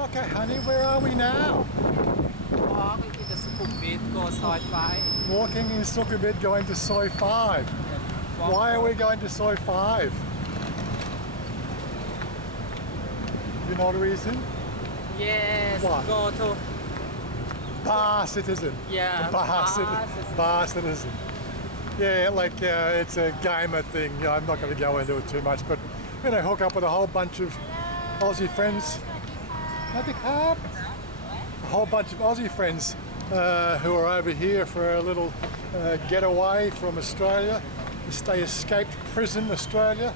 Okay, honey, where are we now? Walking in the Sukhumvit, go Soy 5. Walking in Sukhumvit, going to Soy 5. Why are we going to Soy 5? You know the reason? Yes, What? go to Bar citizen. Yeah, Bar citizen. Bar citizen. Yeah, like it's a gamer thing. You know, I'm not going to go into it too much, but we're going to hook up with a whole bunch of Aussie friends. A whole bunch of Aussie friends who are over here for a little getaway from Australia. They escaped prison, Australia,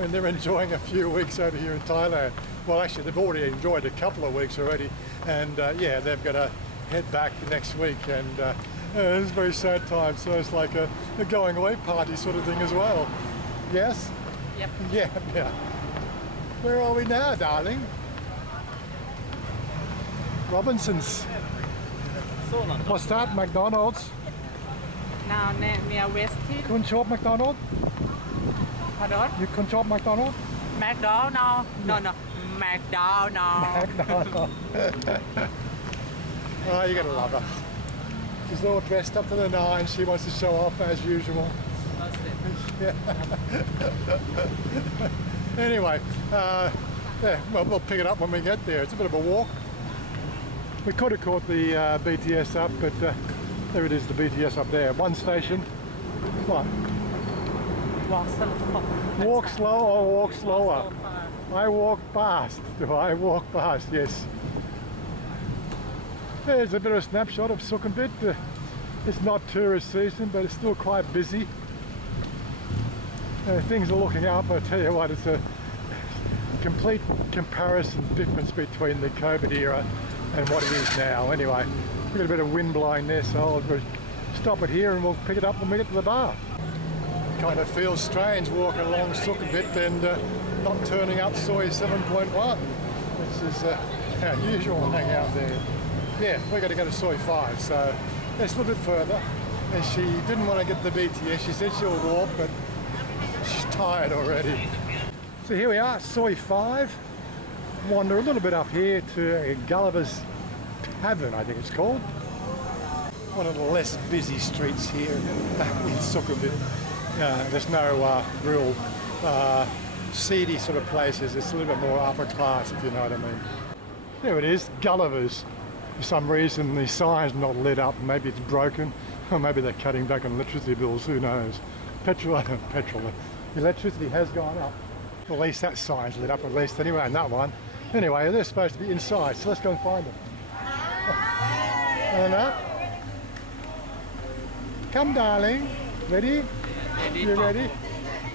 and they're enjoying a few weeks over here in Thailand. Well, actually, they've already enjoyed a couple of weeks already, and yeah, they've got to head back next week, and it's a very sad time, so it's like a going away party sort of thing as well. Yes? Yep. Yeah. Where are we now, darling? Robinson's. What's that? McDonald's? now near Westin. คุณชอบ McDonald's? Pardon? You คุณชอบ McDonald's? McDonald? No. McDonald. McDonald's. Oh, you're gonna love her. She's all dressed up to the nines. She wants to show off as usual. Anyway, yeah, well, we'll pick it up when we get there. It's a bit of a walk. We could have caught the BTS up, but there it is, the BTS up there. One station. What? Walk slow or walk slower? I walk fast. Do I walk fast? Yes. There's a bit of a snapshot of Sukhumvit. It's not tourist season, but it's still quite busy. Things are looking up. I tell you what, it's a complete comparison difference between the COVID era and what it is now. Anyway, we've got a bit of wind blowing there, so I'll stop it here and we'll pick it up when we get to the bar. Kind of feels strange walking along Sukhumvit and not turning up Soy 7.1, which is our usual hangout there. Yeah, we're going to go to Soy 5, so it's a little bit further. And she didn't want to get the BTS. She said she'll walk, but she's tired already. So here we are, Soy 5. Wander a little bit up here to Gulliver's Tavern, I think it's called. One of the less busy streets here in Sukhumvit. There's no real seedy sort of places. It's a little bit more upper class, if you know what I mean. There it is, Gulliver's. For some reason the sign's not lit up. Maybe it's broken, or maybe they're cutting back on electricity bills, who knows. Electricity has gone up. At least that sign's lit up, at least anyway, and that one. Anyway, they're supposed to be inside, so let's go and find them. Come, darling. Ready? You ready?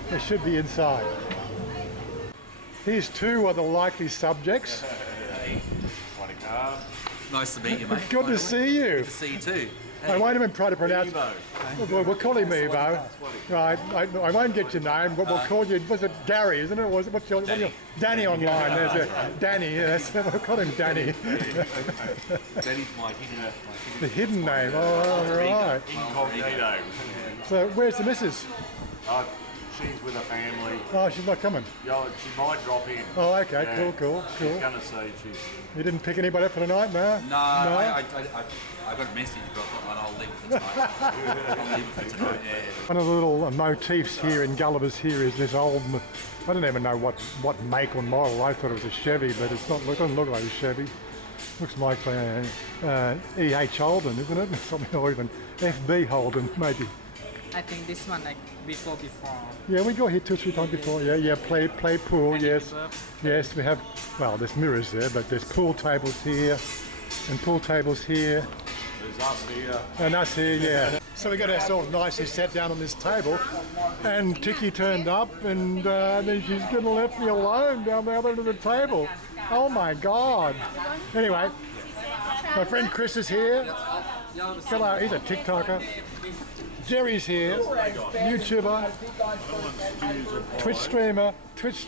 They should be inside. Here's two of the likely subjects. Nice to meet you, mate. Good to see you. Good to see you too. I won't even try to pronounce it. We'll call him Evo. Right, I won't get your name, but we'll call you, was it Gary, isn't it? What's your Danny online, there's a Danny, yes, we'll call him Danny. Danny's my hidden The hidden name, oh, right. incognito. So where's the missus? She's with her family. Oh, she's not coming? Yeah, she might drop in. Oh, okay, Yeah. cool. She's going to see. You didn't pick anybody up for the night, no? No, I got a message, but I thought I'll leave it for tonight. Yeah. One of the little motifs here in Gulliver's here is this old, I don't even know what make or model. I thought it was a Chevy, but it's not. It doesn't look like a Chevy. Looks like E.H. Holden, isn't it? Something, or even F.B. Holden, maybe. I think this one like before. Yeah, we got here 2 or 3 times before. Yeah, play pool. Yes, we have. Well, there's mirrors there, but there's pool tables here, and pool tables here. There's us here. And us here, yeah. So we got ourselves nicely sat down on this table, and Tiki turned up, and then she's gonna left me alone down the other end of the table. Oh my God! Anyway, my friend Chris is here. Hello, he's a TikToker. Jerry's here, YouTuber, Twitch streamer. It's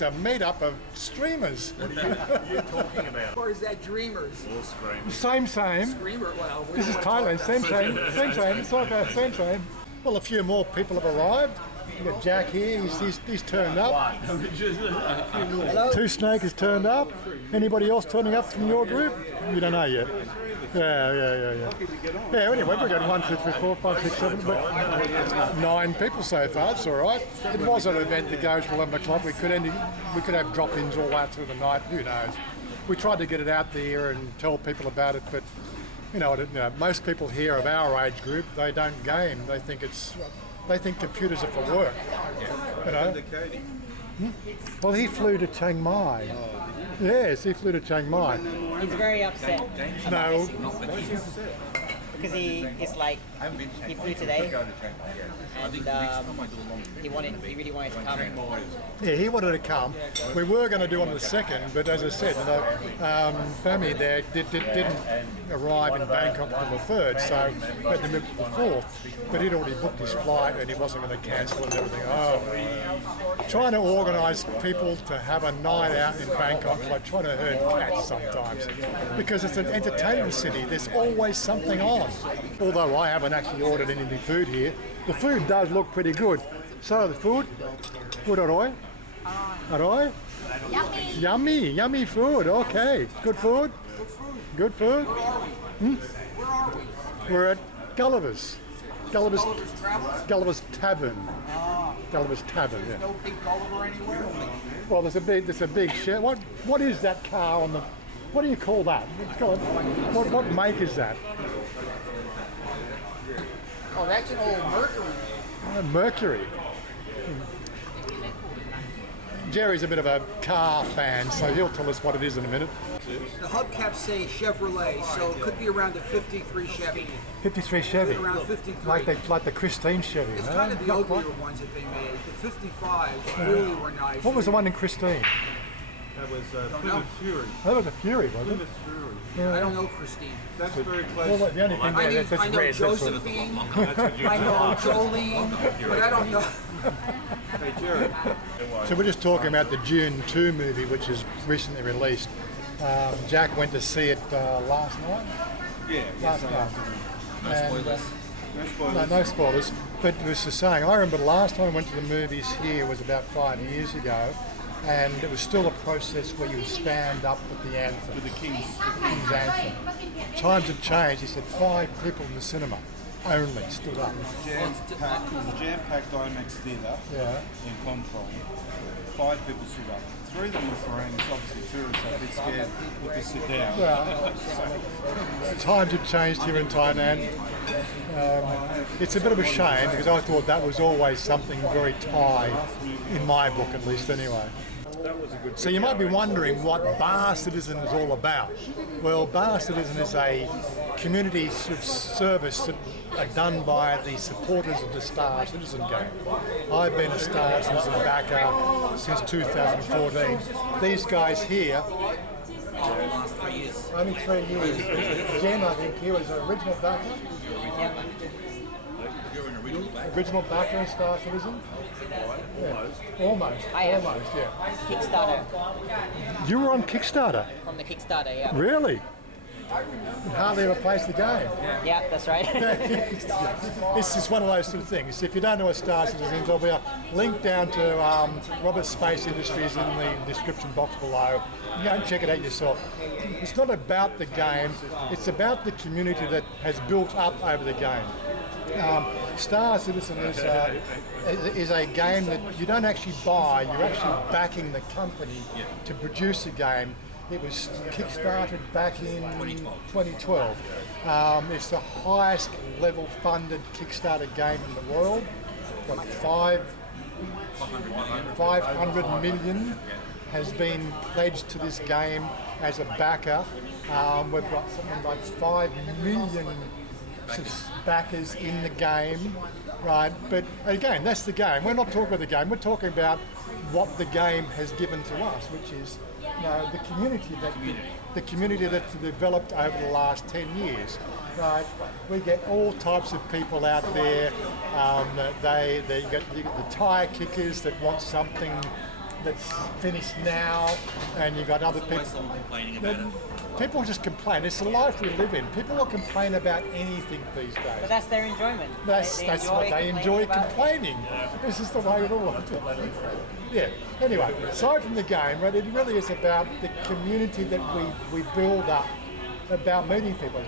a meetup of streamers. What are you talking about? Or is that Dreamers? All screamers. Same. Dreamer, This is Thailand, same. It's like same. Well, a few more people have arrived. You got Jack here. He's turned up. Two Snake has turned up. Anybody else turning up from your group? You don't know yet. Yeah. Yeah, anyway, we've got 1, 2, 3, 4, 5, 6, 7, but 9 people so far. It's all right. It was an event that goes till 11 o'clock. We could have drop-ins all out through the night. Who knows? We tried to get it out there and tell people about it, but most people here of our age group, they don't game. They think computers are for work. You know. Well, he flew to Chiang Mai. Yes, he flew to Chiang Mai. He's very upset. No. Because he flew today, and he really wanted to come. Yeah, he wanted to come. We were going to do it on the 2nd, but as I said, family there didn't arrive in Bangkok until the 3rd, so we had to move to the 4th. But he'd already booked his flight and he wasn't going to cancel and everything. Trying to organise people to have a night out in Bangkok is like trying to herd cats sometimes, because it's an entertainment city. There's always something on. Although I haven't actually ordered any food here, the food does look pretty good. So the food, good Aroy? Aroy? Yummy food. Okay, good food. Good food. Where are we? We're at Gulliver's. Gulliver's Tavern. Gulliver's Tavern. Yeah. No big Gulliver anywhere? Well, there's a big shed. What is that car on the? What do you call that? What make is that? Oh, that's an old Mercury. Mercury. Jerry's a bit of a car fan, so he'll tell us what it is in a minute. The hubcaps say Chevrolet, so it could be around the 53 Chevy. 53 Chevy. Around 53. Like the Christine Chevy. It's no? kind of the uglier ones that they made. The 55s really were nice. What was the one in Christine? That was know. Fury. That was a Fury, wasn't it? Fury. I don't know Christine. That's very close. Well, the only thing that's I know red. Josephine, I know Jolene, but I don't know. Hey, Jerry. So we're just talking about the June 2 movie, which is recently released. Jack went to see it last night. Yeah. Last night. No spoilers. No spoilers. No spoilers. But it was the saying, I remember the last time I went to the movies here was about 5 years ago, and it was still a process where you would stand up with the anthem. With the King's. King's anthem. Times have changed. He said 5 people in the cinema only stood up. It was a jam-packed IMAX theatre in Hong Kong. 5 people stood up. 3 of them were foreigners, obviously tourists, so a bit scared to sit down. Well, times have changed here in Thailand. It's a bit of a shame because I thought that was always something very Thai, in my book at least anyway. So you might be wondering what Bar Citizen is all about. Well, Bar Citizen is a community sort of service that are done by the supporters of the Star Citizen game. I've been a Star Citizen backer since 2014. These guys here, Last 3 years. only 3 years. Jen, I think, here was an original backer. You're an original back. Original backer in Star Citizen. Almost. I am. Almost, yeah. Kickstarter. You were on Kickstarter. From the Kickstarter, yeah. Really? You hardly ever placed the game. Yeah, that's right. It's just one of those sort of things. If you don't know what Star Citizen is, there'll be a link down to Robert's Space Industries in the description box below. Go and check it out yourself. It's not about the game, it's about the community that has built up over the game. Star Citizen is a game that you don't actually buy, you're actually backing the company to produce a game. It was kickstarted back in 2012. It's the highest level funded Kickstarter game in the world. What, 500 million has been pledged to this game as a backer. We've got something like 5 million backers in the game, right? But again, that's the game. We're not talking about the game. We're talking about what the game has given to us, which is the community that's developed over the last 10 years. Right, we get all types of people out there. They get the tire kickers that want something that's finished now, and you've got other There's always people. someone complaining about it. People just complain. It's the life we live in. People will complain about anything these days. But that's their enjoyment. That's what they enjoy complaining. This is the way it all. Yeah. Anyway, aside from the game, right, it really is about the community that we build up, about meeting people.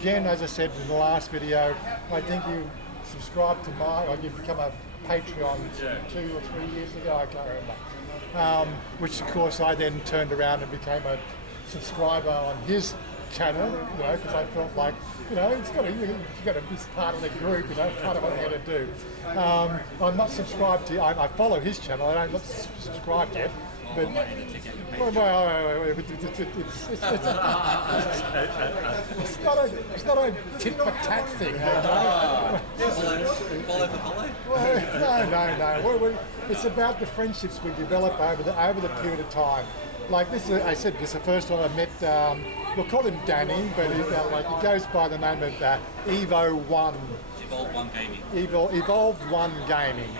Again, as I said in the last video, I think you subscribed to you become a Patreon 2 or 3 years ago, I can't remember. Which of course I then turned around and became a subscriber on his channel, because I felt like, it's you've got to be part of the group, part of what you're going to do. I'm not subscribed to, I follow his channel, I'm not subscribed yet, but it's not a tit for tat thing. Follow for follow? No. It's about the friendships we develop over the period of time. Like this, I said, this is the first time I met. We'll call him Danny, but he goes by the name of Evo One. Evolved One Gaming. Evolved One Gaming.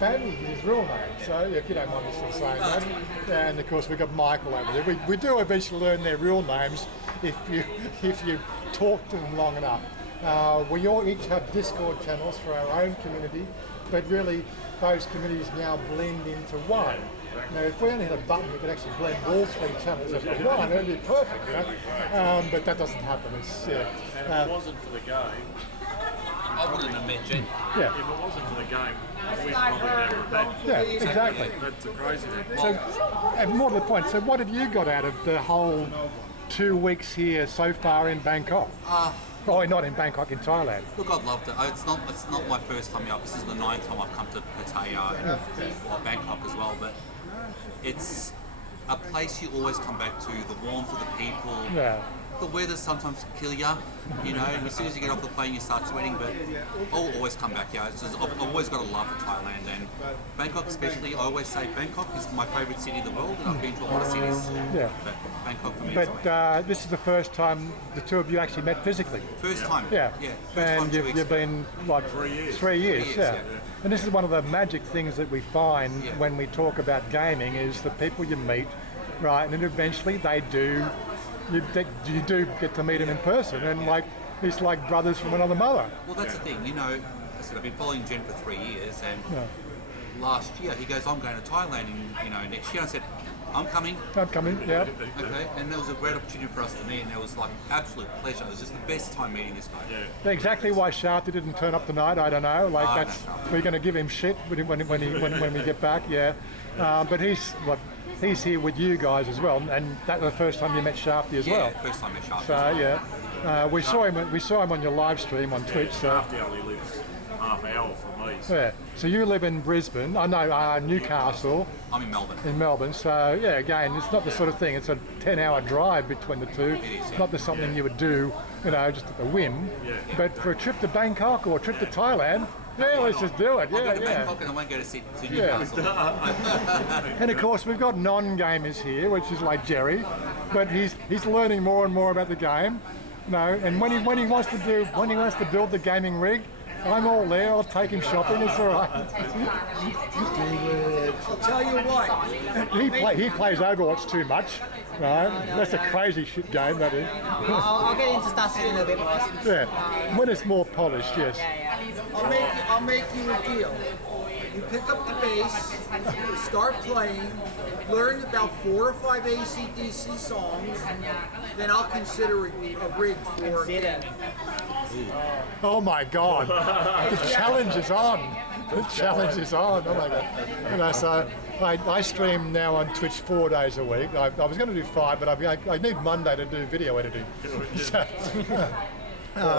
Family is his real name, so if you don't mind me still saying that. And of course we've got Michael over there. We do eventually learn their real names if you talk to them long enough. We all each have Discord channels for our own community, but really those communities now blend into one. Now, if we only had a button, we could actually blend all 3 channels into one. It'd be perfect, but that doesn't happen. It's, And if it wasn't for the game, I wouldn't have met Jen. yeah, if it wasn't for the game, we'd probably never have met. yeah, exactly. That's a crazy thing. So, and more to the point, so what have you got out of the whole 2 weeks here so far in Bangkok? Not in Bangkok, in Thailand. Look, I've loved it. It's not my first time here. This is the 9th time I've come to Pattaya and Bangkok as well. But it's a place you always come back to. The warmth of the people. Yeah. The weather sometimes kill ya. As soon as you get off the plane, you start sweating. But I'll always come back here. I've always got a love for Thailand and Bangkok, especially. I always say Bangkok is my favourite city in the world, and I've been to a lot of cities. Yeah. But Bangkok for me. But this is the first time the two of you actually met physically. First time. Yeah. First time And 2 weeks you've ago. been like 3 years. 3 years, 3 years, yeah. yeah. And this is one of the magic things that we find when we talk about gaming is the people you meet, right? And then eventually you do get to meet them in person, and it's like brothers from another mother. Well, that's the thing. I said I've been following Jen for 3 years, and last year he goes, "I'm going to Thailand next year." I said, "I'm coming." I'm coming, yeah. Okay, and there was a great opportunity for us to meet, and it was like absolute pleasure. It was just the best time meeting this guy. Exactly why Shafty didn't turn up tonight, I don't know. We're going to give him shit when we get back, yeah. But he's here with you guys as well, and that's the first time you met Shafty as well. Yeah, first time I shot. So yeah, we saw him on your live stream on Twitch. So Shafty only lives half hour from me. So yeah, so you live in Brisbane. I know Newcastle I'm in Melbourne. in Melbourne. So yeah, again, it's not the sort of thing. It's a 10-hour drive between the two. It is, yeah. Not something you would do, just at the whim. But for a trip to Bangkok or a trip to Thailand. Yeah, let's just do it. I'll go Yeah, to yeah. Bangkok and I won't go to Yeah. Newcastle. And of course, we've got non-gamers here, which is like Jerry, but he's learning more and more about the game. And when he wants to build the gaming rig, I'm all there. I'll take him shopping. It's all right. I'll tell you what. He plays Overwatch too much. Right? That's a crazy shit game, that is. I'll get into Star Citizen a bit more. Yeah, when it's more polished, yes. I'll make you a deal. You pick up the bass, start playing, learn about 4 or 5 AC/DC songs, then I'll consider a rig for. Oh my God, the challenge is on. The challenge is on. Oh my God. So I stream now on Twitch 4 days a week. I was going to do 5, but I need Monday to do video editing.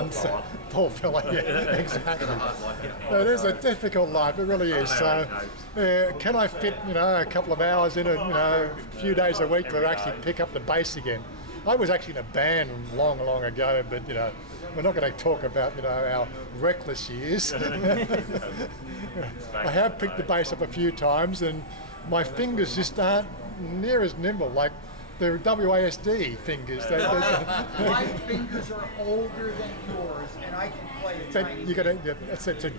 So, poor fella, yeah, exactly. It is a difficult life, it really is. So, can I fit, a couple of hours in a few days a week to actually pick up the bass again? I was actually in a band long ago, but we're not going to talk about our reckless years. I have picked the bass up a few times, and my fingers just aren't near as nimble. Like the WASD fingers. My fingers are older than yours, and I can play a tiny.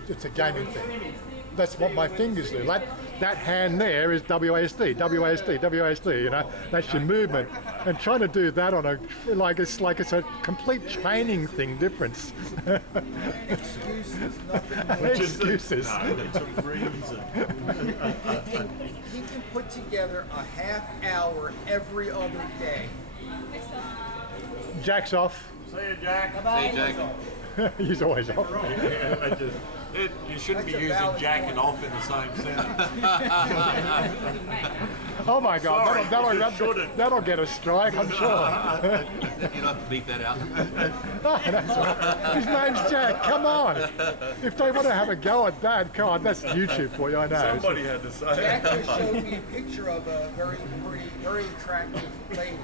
It's a gaming thing. that's what my fingers do. That hand there is WASD, WASD, WASD. You know, that's your movement. And trying to do that on it's a complete training thing difference. Excuses, nothing. Excuses. Some reason. He can put together a half hour every other day. Jack's off. See you, Jack. Hey, Jack. He's always off. You shouldn't be That's a using valid Jack point. and off in the same sentence. Oh my God, Sorry, you shouldn't. that'll get a strike, I'm sure. You don't have to beat that out. That's all right. His name's Jack, come on. If they want to have a go at that, God, that's YouTube for you, I know. Somebody had to say Jack it. just showed me a picture of a very pretty, very attractive lady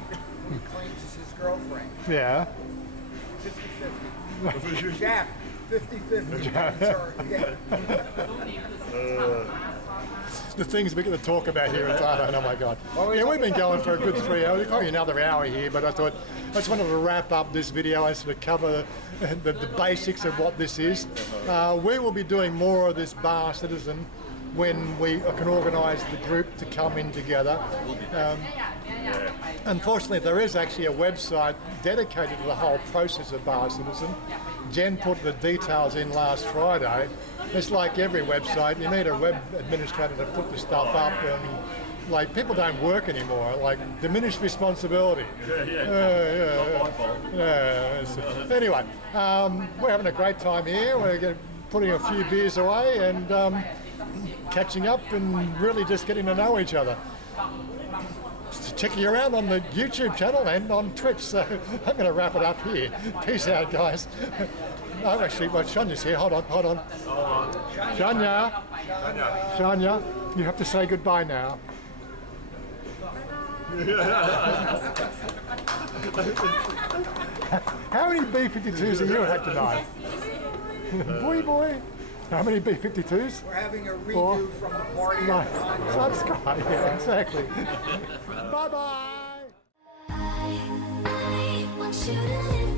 who he claims is his girlfriend. Yeah. 50-50. Jack, 50-50. Yeah. The things we get to talk about here in Thailand, oh my God. Yeah, we've been going for a good 3 hours, probably another hour here, but I thought I just wanted to wrap up this video and sort of cover the basics of what this is. We will be doing more of this Bar Citizen when we can organise the group to come in together. Unfortunately, there is actually a website dedicated to the whole process of Bar Citizen. Jen put the details in last Friday. It's like every website, you need a web administrator to put the stuff up, and like people don't work anymore, like diminished responsibility. Anyway, we're having a great time here. We're putting a few beers away and catching up and really just getting to know each other. Check you around on the YouTube channel and on Twitch. So I'm going to wrap it up here. Peace out, guys. Oh, actually, well, Shanya's here. Hold on. Shania, you have to say goodbye now. How many B-52s have you had tonight? Boy. How many B-52s? We're having a redo Four. from the party. Nice. Subscribe, yeah, exactly. Bye-bye. I want you to live